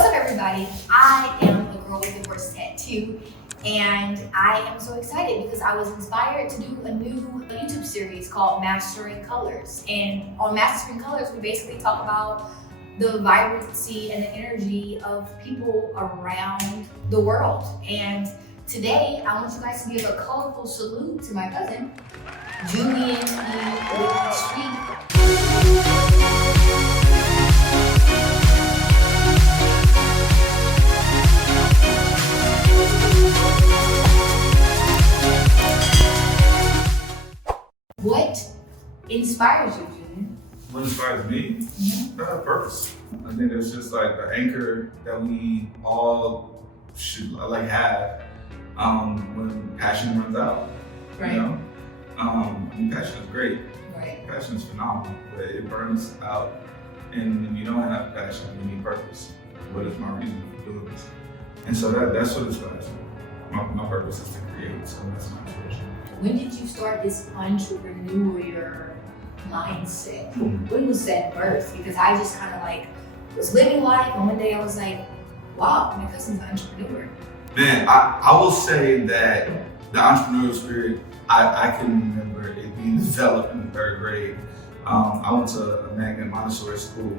What's up, everybody? I am a girl with a horse tattoo, and I am so excited because I was inspired to do a new YouTube series called Mastering Colors. And on Mastering Colors, we basically talk about the vibrancy and the energy of people around the world. And today, I want you guys to give a colorful salute to my cousin, Julian E. Street. What inspires you, Julian? What inspires me? Purpose. I think it's just like the anchor that we all should have when passion runs out. Right. You know, passion is great. Right. Passion is phenomenal, but it burns out. And when you don't have passion, you need purpose. What is my reason for doing this? And so that's what inspires me. My purpose is to create, so that's my inspiration. When did you start this entrepreneurial mindset? When was that birth? Because I just kind of was living life, and one day I was like, wow, my cousin's an entrepreneur. Man, I will say that the entrepreneurial spirit, I can remember it being developed in the third grade. I went to a magnet Montessori school,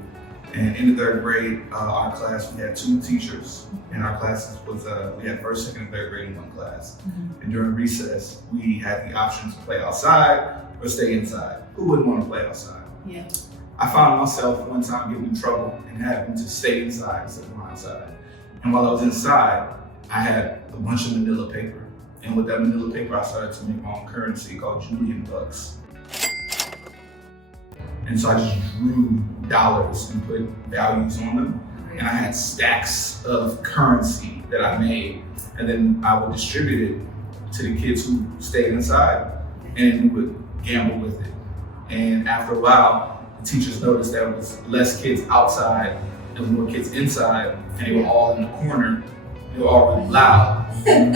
and in the third grade, our class, we had two teachers. And our classes was, we had first, second, and third grade in one class. And during recess, we had the option to play outside or stay inside. Who wouldn't want to play outside? Yeah. I found myself one time getting in trouble and having to stay inside instead of outside. And while I was inside, I had a bunch of manila paper. And with that manila paper, I started to make my own currency called Julian bucks. And so I just drew dollars and put values on them. And I had stacks of currency that I made. And then I would distribute it to the kids who stayed inside, and we would gamble with it. And after a while, the teachers noticed there was less kids outside and more kids inside, and they were all in the corner. They were all really loud. and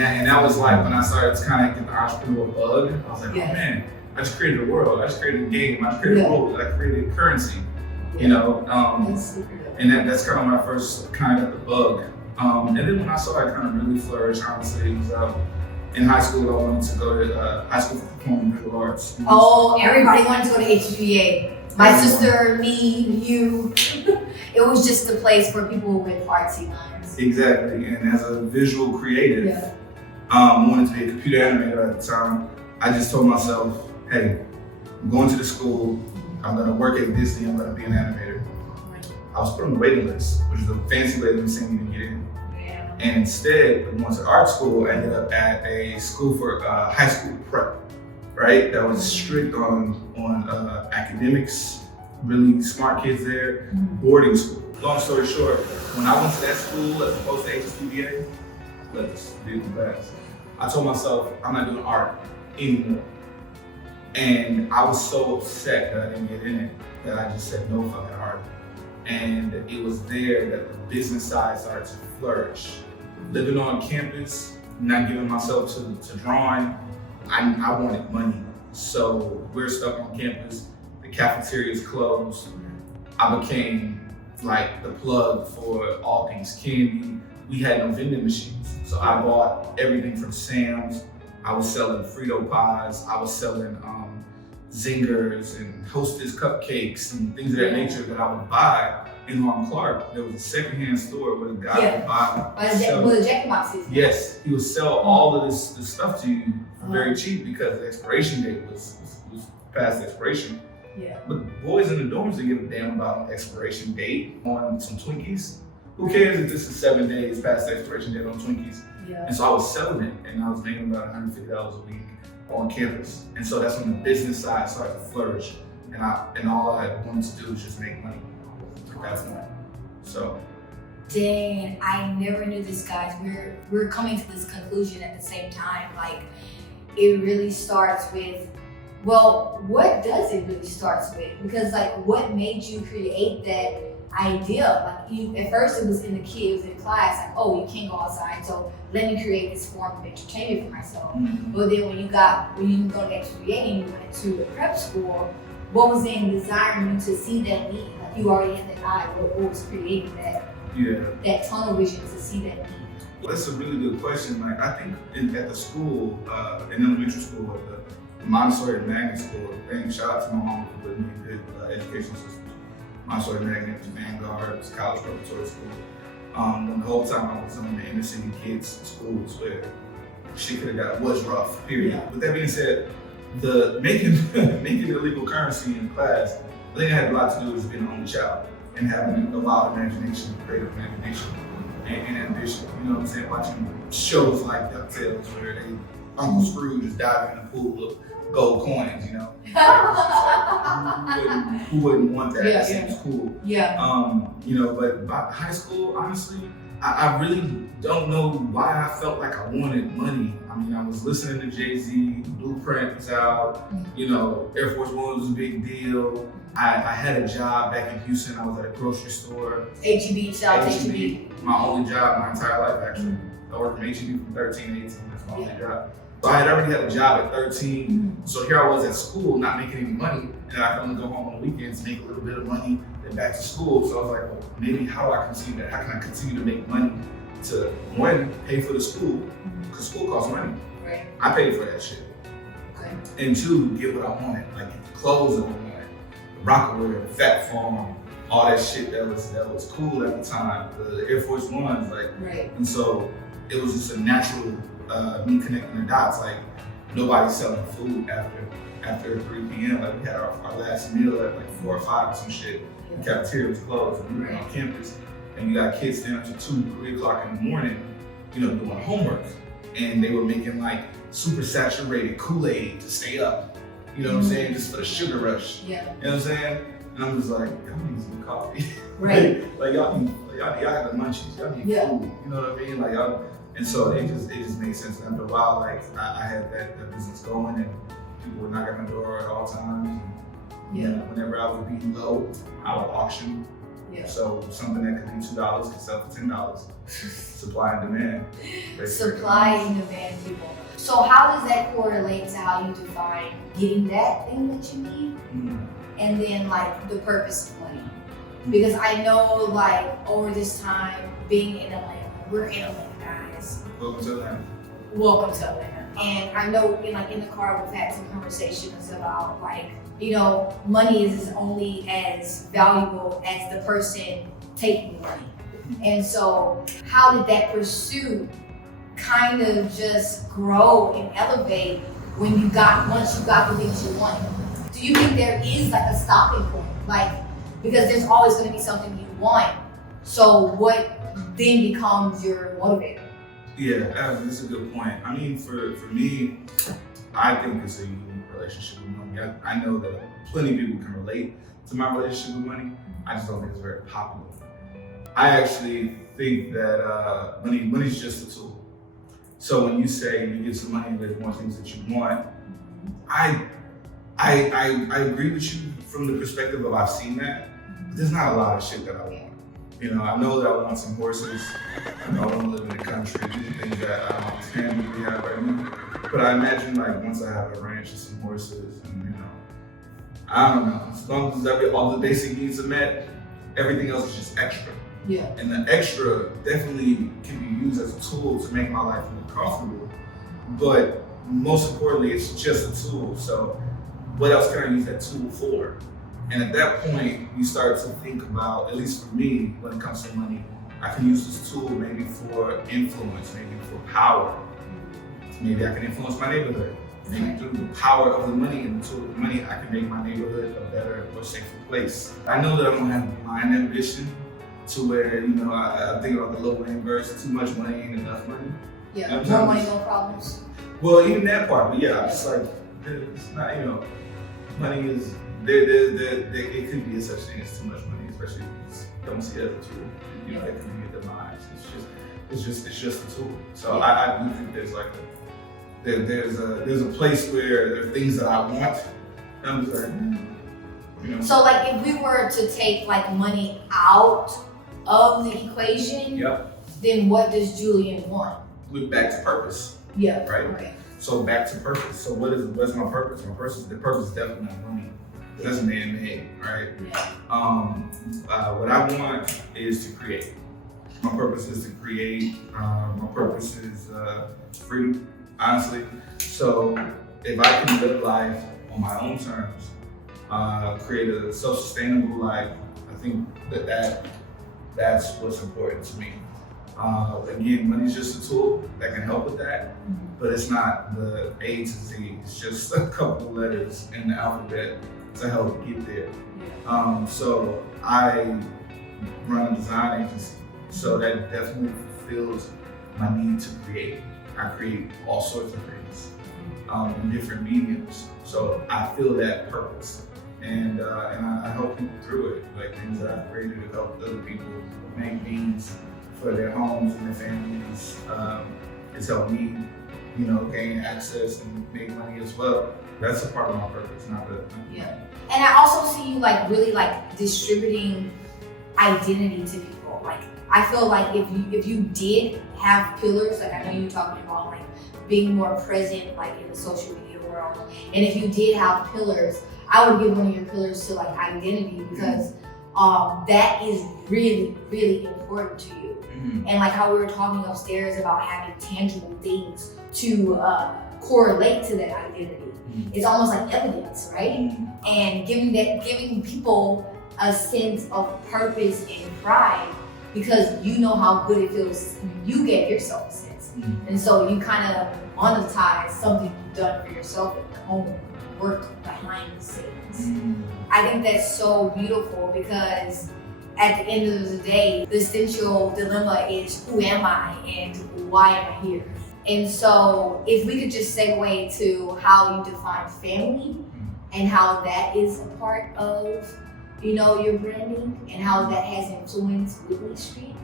that was like when I started to kind of get the entrepreneurial bug. I was like, oh man, I just created a world. I just created a game. I just created a world. I created currency. You know, and that's kind of when I first kind of got the bug. And then when I saw it kind of really flourish, honestly, it was in high school. I wanted to go to high school for performing visual arts. Oh, everybody wanted to go to HBA. My sister, me, you. It was just a place for people with artsy minds. Exactly, and as a visual creative, wanted to be a computer animator at the time. I just told myself, hey, I'm going to the school. I'm gonna work at Disney, I'm gonna be an animator. I was put on the waiting list, which is a fancy way of saying you didn't get in. Yeah. And instead, when I went to art school, I ended up at a school for high school prep, right? That was strict on academics, really smart kids there, boarding school. Long story short, when I went to that school as opposed to HSBA, let's do the best. I told myself, I'm not doing art anymore. And I was so upset that I didn't get in it that I just said no fucking art. And it was there that the business side started to flourish. Living on campus, not giving myself to drawing, I wanted money. So we're stuck on campus, the cafeteria is closed. I became like the plug for all things candy. We had no vending machines. So I bought everything from Sam's. I was selling Frito pies. I was selling zingers and Hostess cupcakes and things of that nature that I would buy in Harlem Clark. There was a secondhand store where the guy would buy. With the jackboxes. Yes, he would sell all of this stuff to you very cheap because the expiration date was past the expiration. Yeah. But boys in the dorms didn't give a damn about an expiration date on some Twinkies. Who cares if this is 7 days past the expiration date on Twinkies? Yeah. And so I was selling it, and I was making about $150 a week on campus. And so that's when the business side started to flourish. And all I wanted to do was just make money. That's it. So. Dang, I never knew this, guys. We're coming to this conclusion at the same time. Like, it really starts with, well, what does it really starts with? Because what made you create that idea? At first it was in the kids in class, oh, you can't go outside, so let me create this form of entertainment for myself. But then when you go to XPA and you went to the prep school, what was in desiring you to see that need? You already had that eye, what was creating that that tunnel vision to see that need? Well, that's a really good question. Like I think at the school, in elementary school, at the Montessori Magnet School, and shout out to my mom for putting me in good educational systems. Montessori Magnet, Vanguard, college preparatory school. The whole time I was on the inner city kids schools where she could have got was rough, period. Yeah. With that being said, the making illegal currency in class, I think it had a lot to do with being an only child and having a wild imagination, creative imagination, and ambition. You know what I'm saying? Watching shows like DuckTales where they Uncle Scrooge is diving in a pool of gold coins, you know? Like, who wouldn't want that? Yeah, It seems cool. Yeah. You know, but by high school, honestly, I really don't know why I felt like I wanted money. I mean, I was listening to Jay-Z, Blueprint was out, you know, Air Force One was a big deal. I had a job back in Houston. I was at a grocery store. HEB, shout out to HEB. My only job my entire life, actually. I worked from HEB from 13 to 18. That's my only job. So I had already had a job at 13. So here I was at school, not making any money. And I could only go home on the weekends, make a little bit of money, then back to school. So I was like, well, maybe how do I continue that? How can I continue to make money to, one, pay for the school? Because school costs money. Right. I paid for that shit. Okay. And two, get what I wanted. Like get the clothes that I wanted. Rockaware, Fat Farm, all that shit that was cool at the time. The Air Force Ones, like, Right. and so it was just a natural me connecting the dots. Like nobody's selling food after 3 p.m. Like we had our last meal at like 4 or 5 or some shit. The cafeteria was closed, and we were on campus, and you got kids staying up to 2, 3 o'clock in the morning, you know, doing homework, and they were making like super saturated Kool-Aid to stay up. You know what I'm saying? Just for the sugar rush. Yeah. You know what I'm saying? And I'm just like, y'all need some coffee. Right. Like y'all got the munchies. Y'all need food. You know what I mean? Like y'all, and so it just made sense. And after a while, like I had that business going, and people were knocking on the door at all times. And, you know, whenever I would be low, I would auction. Yeah. So something that could be $2 could sell for $10. Supply and demand. Supply and demand, people. So how does that correlate to how you define getting that thing that you need? And then like the purpose of money? Because I know like over this time, being in Atlanta, we're in Atlanta, guys. Welcome to Atlanta. Welcome to Atlanta. And I know in the car we've had some conversations about like, you know, money is only as valuable as the person taking the money. And so how did that pursuit kind of just grow and elevate once you got the things you wanted? Do you think there is like a stopping point? Like, because there's always going to be something you want. So what then becomes your motivator? Yeah, that's a good point. I mean, for me, I think it's a unique relationship with money. I know that plenty of people can relate to my relationship with money. I just don't think it's very popular. I actually think that money's just a tool. So when you say you get some money and there's more things that you want, I agree with you from the perspective of I've seen that, but there's not a lot of shit that I want. You know, I know that I want some horses. I know I want to live in the country. These are things that I don't tangibly have right now. But I imagine like once I have a ranch and some horses, and you know, I don't know. As long as all the basic needs are met, everything else is just extra. Yeah. And the extra definitely can be used as a tool to make my life more comfortable. But most importantly, it's just a tool. So what else can I use that tool for? And at that point, you start to think about, at least for me, when it comes to money, I can use this tool maybe for influence, maybe for power. Maybe I can influence my neighborhood. Maybe through the power of the money and the tool of the money, I can make my neighborhood a better or safer place. I know that I don't have mind ambition to where, you know, I think about the Lil Wayne verse, too much money ain't enough money. Yeah, more money, no problems. Well, even that part, but yeah, it's like, it's not, you know, money is, it could be a such thing as too much money, especially if you don't see it as a tool. You know, that can be a demise. It's just a tool. So I do think there's like there's a place where there are things that I want. And I'm just like, you know. So like if we were to take like money out of the equation, then what does Julian want? Look back to purpose. Yeah. Right. So back to purpose. So what's my purpose? The purpose is definitely not money. That's man-made, right? Yeah. What I want is to create. My purpose is to create. My purpose is freedom, honestly. So if I can live life on my own terms, create a self-sustainable life, I think that's what's important to me. Again, money's just a tool that can help with that, but it's not the A to Z. It's just a couple of letters in the alphabet to help get there. So I run a design agency, so that definitely fulfills my need to create. I create all sorts of things in different mediums, so I feel that purpose, and I help people through it. Like things that I've created to help other people make means for their homes and their families. It's helped me, gain access and make money as well. That's a part of my purpose, not the. Yeah. And I also see you really distributing identity to people. Like I feel like if you did have pillars, like I know you were talking about being more present in the social media world, and if you did have pillars, I would give one of your pillars to identity, because that is really, really important to you. And how we were talking upstairs about having tangible things to correlate to that identity. It's almost like evidence, right? And giving people a sense of purpose and pride, because you know how good it feels when you get yourself a sense. And so you kind of monetize something you've done for yourself at home, work behind the scenes. I think that's so beautiful, because at the end of the day, the essential dilemma is, who am I and why am I here? And so if we could just segue to how you define family and how that is a part of, your branding, and how that has influenced Whitley Street,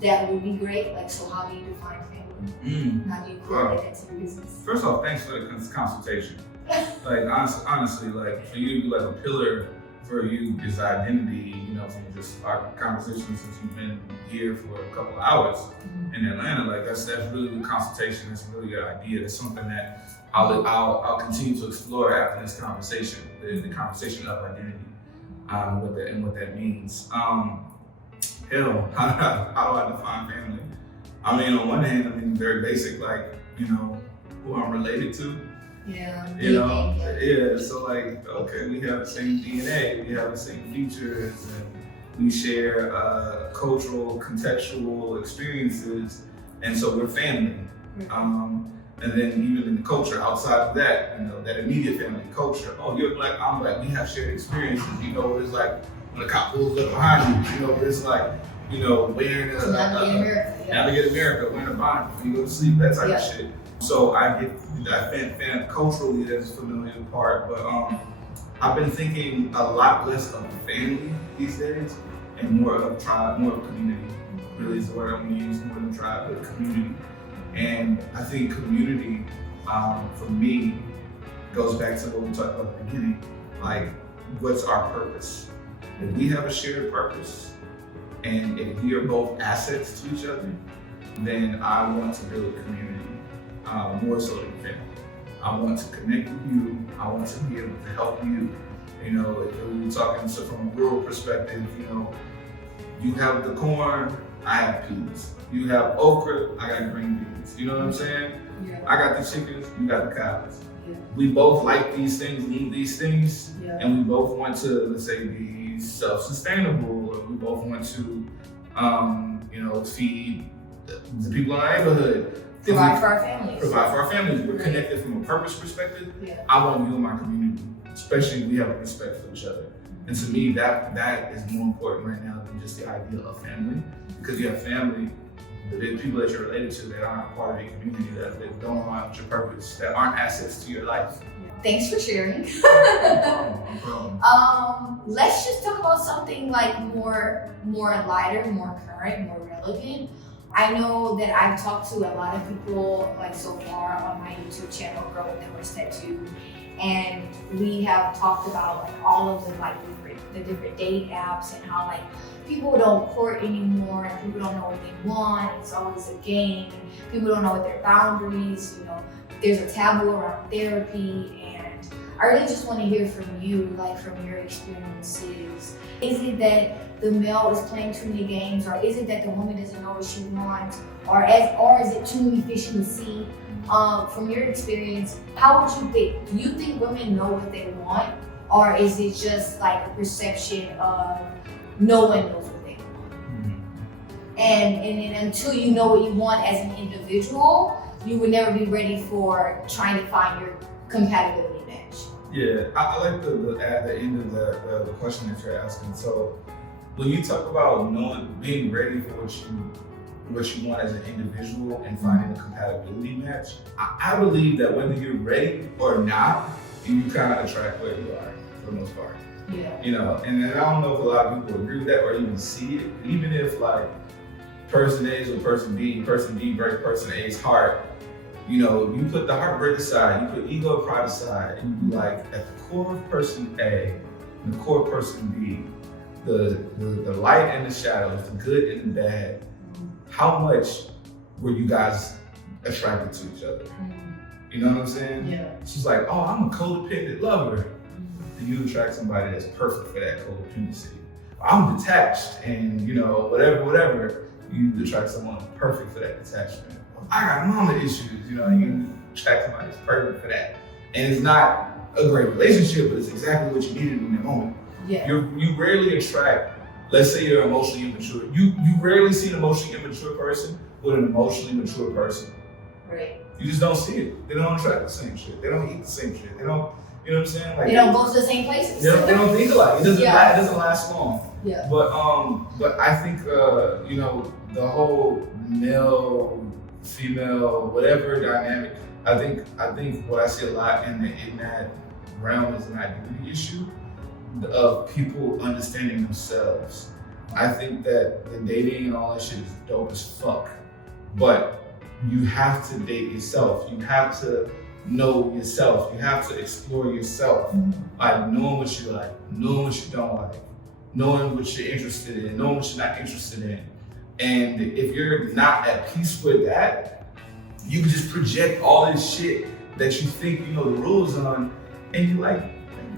that would be great. So how do you define family? How do you correlate that to your business? First off, thanks for the consultation. Honestly, for you to be a pillar for you is identity, from just our conversation since you've been here for a couple of hours in Atlanta, that's really the consultation. That's a really good idea. It's something that I'll continue to explore after this conversation, the conversation of identity, what that means. How do I define family? I mean, on one hand, very basic, who I'm related to. So okay, we have the same DNA, we have the same features, and we share cultural, contextual experiences, and so we're family. And then even in the culture outside of that, that immediate family culture, oh, you're Black, I'm Black, we have shared experiences, what it's like when a cop pulls up behind you, what it's like, wearing Navigate America, wearing a bonnet before you go to sleep, that type of shit. So I get that culturally that's a familiar part, but I've been thinking a lot less of family these days and more of tribe, more of community. Really is the word I'm gonna use, more than tribe, but community. And I think community, for me, goes back to what we talked about at the beginning, what's our purpose? If we have a shared purpose, and if we are both assets to each other, then I want to build a community. More so than family. I want to connect with you. I want to be able to help you. If we were talking from a rural perspective, you have the corn, I have peas. You have okra, I got green beans. You know what I'm saying? Yeah. I got the chickens, you got the cows. Yeah. We both like these things, need these things, and we both want to, let's say, be self-sustainable, or we both want to, feed the people in our neighborhood. Provide for our families. We're connected from a purpose perspective. I want you in my community, especially if we have a respect for each other. And to me, that is more important right now than just the idea of family. Because you have family, the people that you're related to that aren't part of your community, that don't align with your purpose, that aren't assets to your life. Thanks for sharing. No problem. Let's just talk about something more lighter, more current, more relevant. I know that I've talked to a lot of people so far on my YouTube channel, Agirlwithahorsetattoo, and we have talked about all of the different dating apps and how people don't court anymore and people don't know what they want. It's always a game. People don't know what their boundaries. There's a taboo around therapy, and I really just want to hear from you, like from your experiences. Is it that the male is playing too many games, or is it that the woman doesn't know what she wants, or is it too many fish in the sea? From your experience, how would you think? Do you think women know what they want, or is it just like a perception of no one knows what they want? And then until you know what you want as an individual, you would never be ready for trying to find your compatibility match. Yeah, I like the at the end of the question that you're asking. So when you talk about being ready for what you want as an individual and finding a compatibility match, I believe that whether you're ready or not, you kind of attract where you are for the most part. Yeah. You know, and I don't know if a lot of people agree with that or even see it. Even if like person A is with person B breaks person A's heart, you know, you put the heartbreak aside, you put ego and pride aside, and you be like, at the core of person A and the core of person B, the light and the shadows, the good and the bad, how much were you guys attracted to each other? You know what I'm saying? Yeah. She's like, oh, I'm a codependent lover. And you attract somebody that's perfect for that codependency. I'm detached and, you know, whatever, you attract someone perfect for that detachment. I got mama issues, you know, you attract somebody that's perfect for that. And it's not a great relationship, but it's exactly what you needed in that moment. Yeah. You rarely attract, let's say you're emotionally immature. You rarely see an emotionally immature person with an emotionally mature person. Right. You just don't see it. They don't attract the same shit. They don't eat the same shit. They don't, you know what I'm saying? Like they don't go to the same places. They don't think alike. It doesn't last long. Yeah. But I think you know, the whole male, female, whatever dynamic, I think what I see a lot in that realm is an identity issue of people understanding themselves. I think that the dating and all that shit is dope as fuck, but you have to date yourself. You have to know yourself. You have to explore yourself. Like knowing what you like, knowing what you don't like, knowing what you're interested in, knowing what you're not interested in. And if you're not at peace with that, you can just project all this shit that you think you know the rules on, and you're like,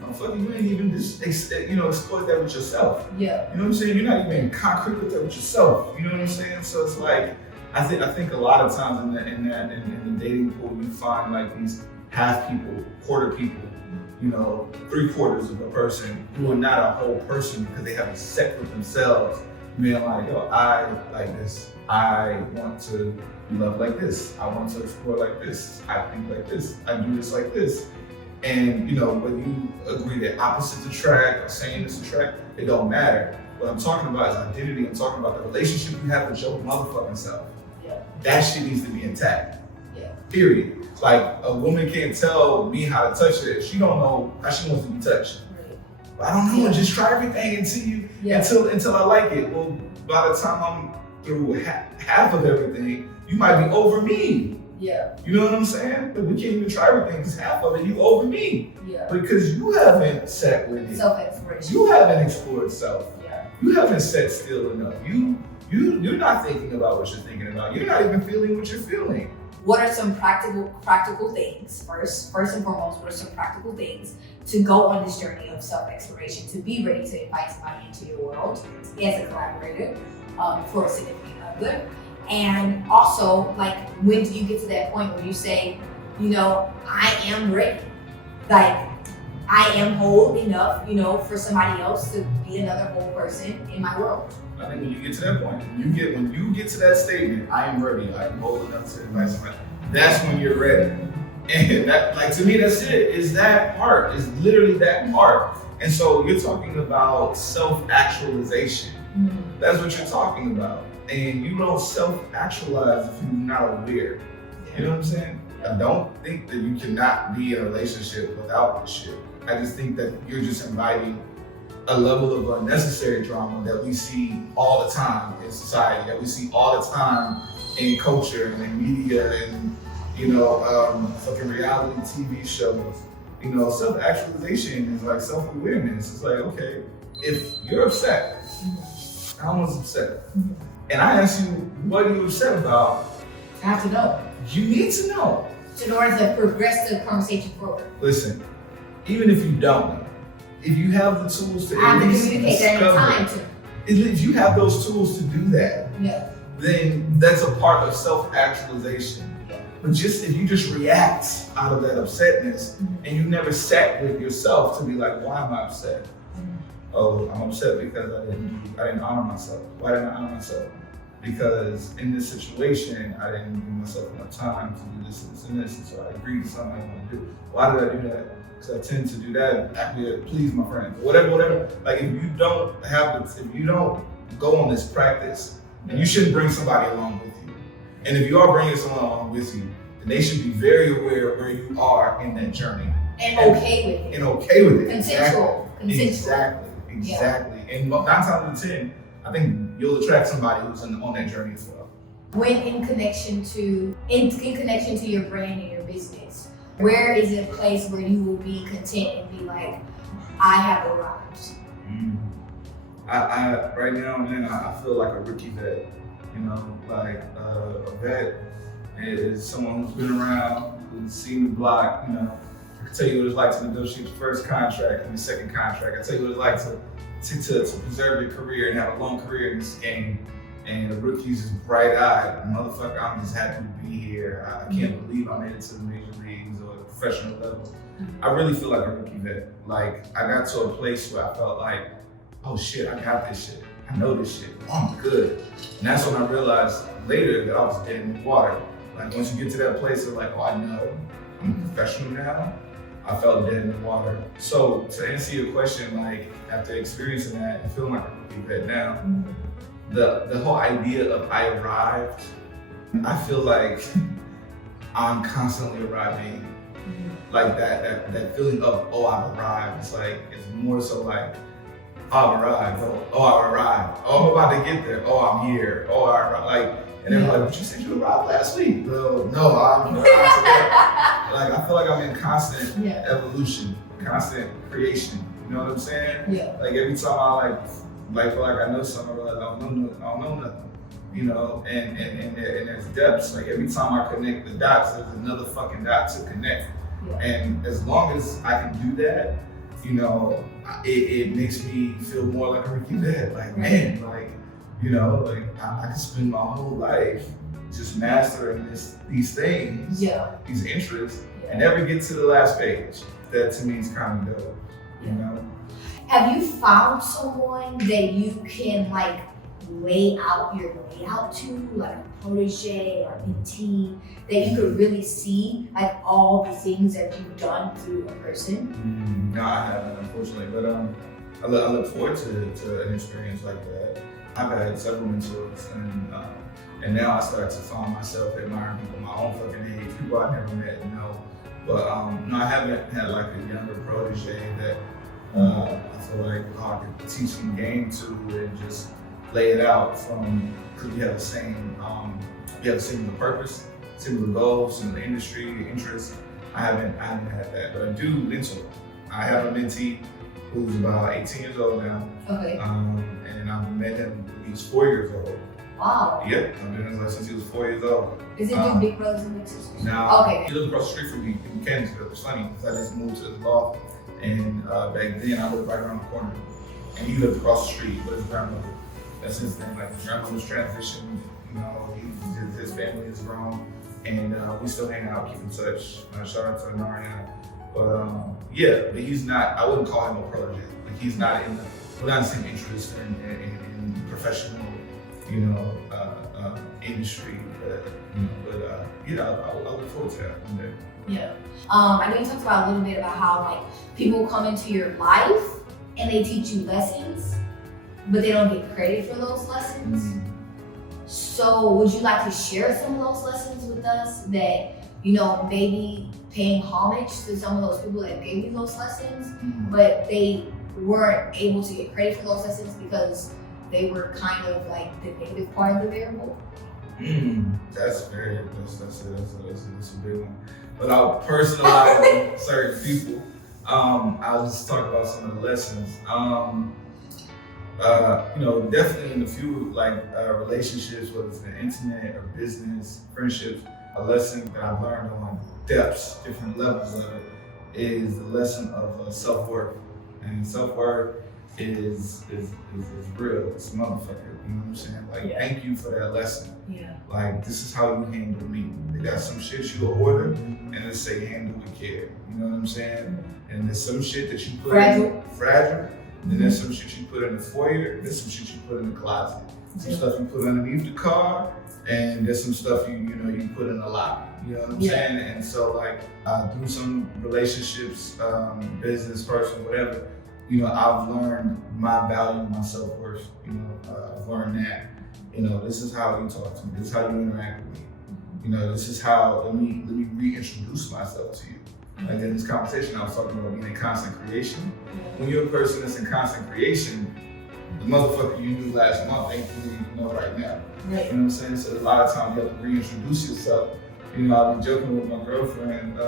motherfucker, you ain't even just exploit that with yourself. Yeah. You know what I'm saying? You're not even concrete with that with yourself. You know what I'm saying? So it's like, I think a lot of times in the dating pool, you find like these half people, quarter people, you know, 3/4 of a person who are not a whole person because they haven't set with themselves. Being like, yo, I like this. I want to love like this. I want to explore like this. I think like this. I do this like this. And you know, when you agree that opposites attract or sameness attract, it don't matter. What I'm talking about is identity. I'm talking about the relationship you have with your motherfucking self. Yeah. That shit needs to be intact. Yeah. Period. Like a woman can't tell me how to touch her if she don't know how she wants to be touched. Right. I don't know. Just try everything until I like it. Well, by the time I'm through half of everything, you might be over me. Yeah. You know what I'm saying? But we can't even try everything because half of it you over me. Yeah. Because you haven't sat with it. Self-exploration. You haven't explored self. Yeah. You haven't sat still enough. You're not thinking about what you're thinking about. You're not even feeling what you're feeling. What are some practical things? First and foremost, what are some practical things to go on this journey of self-exploration, to be ready to invite somebody into your world as a collaborator for a significant other? And also, like, when do you get to that point where you say, you know, I am ready? Like, I am whole enough, you know, for somebody else to be another whole person in my world. I think when you get to that point, when you get to that statement, I am ready, I'm whole enough to invite somebody, that's when you're ready. And that, like, to me, that's it, is that part, is literally that part. And so you're talking about self-actualization. That's what you're talking about. And you don't self-actualize if you're not aware. You know what I'm saying? I don't think that you cannot be in a relationship without this shit. I just think that you're just inviting a level of unnecessary drama that we see all the time in society, that we see all the time in culture and in media and, you know, fucking reality TV shows. You know, self-actualization is like self-awareness. It's like, okay, if you're upset, I was upset. And I ask you, what are you upset about? I have to know. You need to know. In order to progress the conversation forward. Listen, even if you don't, if you have the tools to I have at to least communicate that in discover, time to. if you have those tools to do that, Yeah. then that's a part of self-actualization. Yeah. But just if you just react out of that upsetness and you never sat with yourself to be like, why am I upset? Oh, I'm upset because I didn't honor myself. Why didn't I honor myself? Because in this situation, I didn't give myself enough time to do this and this and this, and so I agreed to something I didn't want to do. Why did I do that? Because I tend to do that after to please my friends, whatever. Like if you don't go on this practice, and you shouldn't bring somebody along with you. And if you are bringing someone along with you, then they should be very aware of where you are in that journey. And okay with it. And okay with it. Consensual. Exactly. And 9 times out of 10, I think you'll attract somebody who's on that journey as well. When in connection to your brand and your business, where is a place where you will be content and be like, I have arrived? I right now, man, I feel like a rookie vet. You know, like a vet is someone who's been around, who's seen the block. You know, I can tell you what it's like to negotiate your first contract and your second contract. I tell you what it's like to preserve your career and have a long career in this game. And the rookie's is bright-eyed. Motherfucker, I'm just happy to be here. I can't believe I made it to the major leagues or the professional level. I really feel like a rookie vet. Like I got to a place where I felt like, oh shit, I got this shit. I know this shit. Oh, I'm good. And that's when I realized later that I was dead in the water. Like once you get to that place of like, oh, I know, I'm a professional now, I felt dead in the water. So to answer your question, like after experiencing that and feeling like a rookie vet now, the whole idea of I arrived, I feel like I'm constantly arriving. Like that feeling of, oh, I've arrived. It's like, it's more so like, I've arrived. Oh, I arrived. Oh, I'm about to get there. Oh, I'm here. Oh, I arrived. Like, and they're like, but you said you arrived last week. Well, no, I'm arrived today. Like, I feel like I'm in constant evolution, constant creation. You know what I'm saying? Yeah. Like every time I feel like I know something, I realize I don't know nothing. You know, and there's depths. Like every time I connect the dots, there's another fucking dot to connect. Yeah. And as long as I can do that, you know, it makes me feel more like a rookie vet. Like, man, like, you know, like I can spend my whole life just mastering these things, these interests, and never get to the last page. That to me is kind of dope, you know? Have you found someone that you can like lay out your layout to, like a protege or a mentee, that you could really see like all the things that you've done through a person? No, I haven't, unfortunately, but I look forward to an experience like that. I've had several mentors, and now I start to find myself admiring people my own fucking age, people I've never met, you know. But no, I haven't had like a younger protege that I feel like I could teach them game to and just lay it out from, because we have the same purpose, similar goals, similar industry, interests. I haven't had that, but I do mentor. I have a mentee who's about 18 years old now. Okay. And I met him when he was 4 years old. Wow. Yep, I've been him since he was 4 years old. Is it your big brothers and big sisters? No. Okay. He lives across the street from me in Mechanicsville. It's funny because I just moved to the loft, and back then I lived right around the corner, and he lived across the street with his grandmother. That's his thing. Like his grandmother's transitioned, you know, his family has grown, and we still hang out, keep in touch. Shout out to Nariana. But but he's not. I wouldn't call him a protege. Like he's not we're not in the same interest in professional, you know, industry. I look forward to that one day. Yeah. I know you talked about a little bit about how like people come into your life and they teach you lessons, but they don't get credit for those lessons. So would you like to share some of those lessons with us that, you know, maybe paying homage to some of those people that gave you those lessons, but they weren't able to get credit for those lessons because they were kind of like the negative part of the variable? That's a big one. Without personalizing certain people, I'll just talk about some of the lessons. You know, definitely in a few relationships, whether it's intimate or business, friendships, a lesson that I've learned on depths, different levels of it, is the lesson of self-worth. And self-worth is real. It's motherfucker. You know what I'm saying? Like, thank you for that lesson. Yeah. Like, this is how you handle me. They got some shit you order and they say handle with care. You know what I'm saying? And there's some shit that you put fragile. And there's some shit you put in the foyer. There's some shit you put in the closet. Some stuff you put underneath the car, and there's some stuff you put in the locker. You know what I'm saying? And so like through some relationships, business, personal, whatever, I've learned my value, my self-worth. I've learned that. This is how you talk to me. This is how you interact with me. This is how let me reintroduce myself to you. Like in this conversation, I was talking about being in constant creation. When you're a person that's in constant creation, the motherfucker you knew last month ain't who you know right now. Right. You know what I'm saying? So a lot of times you have to reintroduce yourself. I've been joking with my girlfriend,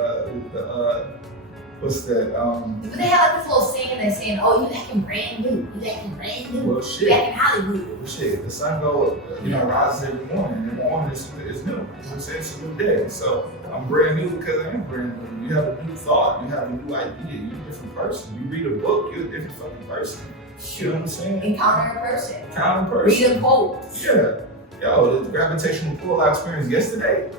what's that? But they have like this little saying that's saying, oh, you acting brand new. You acting brand new. Well, shit. You acting Hollywood. Well, shit. The sun rises every morning. Every morning is new. You know what I'm saying? It's a new day. So I'm brand new because I am brand new. You have a new thought. You have a new idea. You're a different person. You read a book, you're a different fucking person. You know what I'm saying? Encounter a person. Encounter a person. Read a quote. Yeah. Yo, the gravitational pull I experienced yesterday,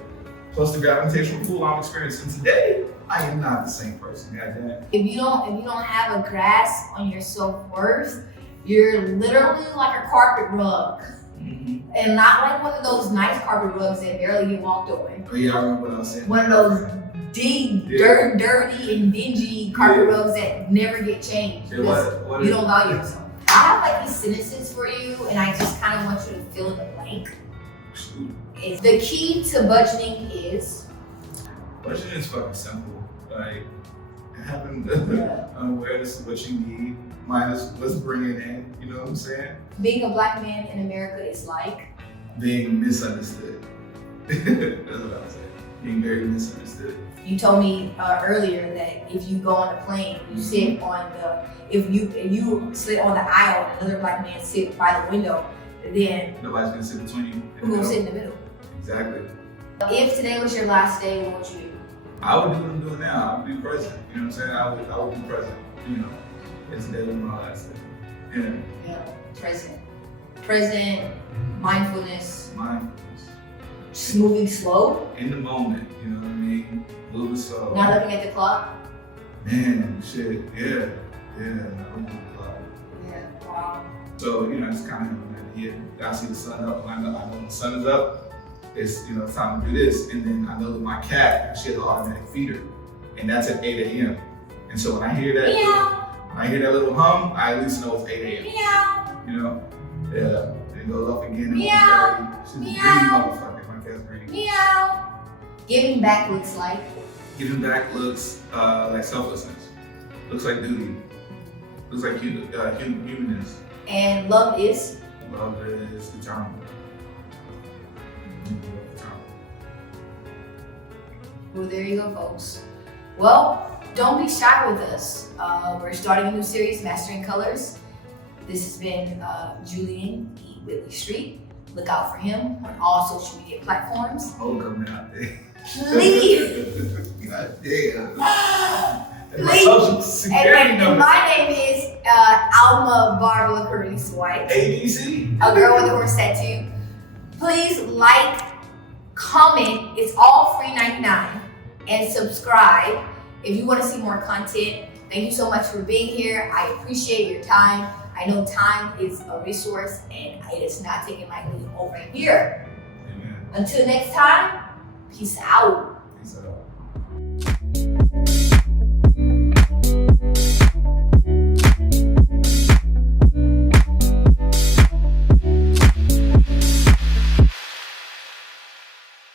plus the gravitational pull I'm experiencing today, I am not the same person. Goddamn. If you don't have a grasp on your self-worth, you're literally like a carpet rug. Mm-hmm. And not like one of those nice carpet rugs that barely get walked on. Oh yeah, I remember what I was saying. One of those dirty and dingy carpet rugs that never get changed because you don't value yourself. I have like these sentences for you, and I just kind of want you to fill in the blank. The key to budgeting is? Budgeting is fucking simple. Like having awareness of what you need minus what's bringing in. You know what I'm saying? Being a black man in America is like? Being misunderstood. That's what I was saying. Being very misunderstood. You told me earlier that if you go on a plane, you sit on if you sit on the aisle and another black man sit by the window, then nobody's gonna sit between you. Who's gonna sit in the middle? Exactly. If today was your last day, what would you do? I would do what I'm doing now. I would be present. You know what I'm saying? I would be present. If today was my last day. Yeah. Present. Mindfulness. Just moving slow. In the moment. You know what I mean? Moving slow. Not looking at the clock. Man, shit. Yeah. Not looking at the clock. Yeah. Wow. So just kind of having an idea. I see the sun up. I know when the sun is up, it's it's time to do this. And then I know that my cat, she has an automatic feeder, and that's at 8 a.m. And so when I hear that, little hum, I at least know it's 8 a.m. Meow. Yeah. It goes off again. Meow. She's a greedy motherfucker. My cat's greedy. Meow. Giving back looks like? Giving back looks like selflessness. Looks like duty. Looks like humanness. And love is? Love is eternal. Well, there you go, folks. Well, don't be shy with us. We're starting a new series, Mastering Colors. This has been Julian E. Whitley Street. Look out for him on all social media platforms. Oh, coming out there. Please. God damn. Please. Social security And number. my name is Alma Barbara Curtis White. ABC. A girl with a horse tattoo. Please like, comment. It's all free $99. And subscribe if you want to see more content. Thank you so much for being here. I appreciate your time. I know time is a resource and it is not taken lightly over here. Amen. Until next time, peace out.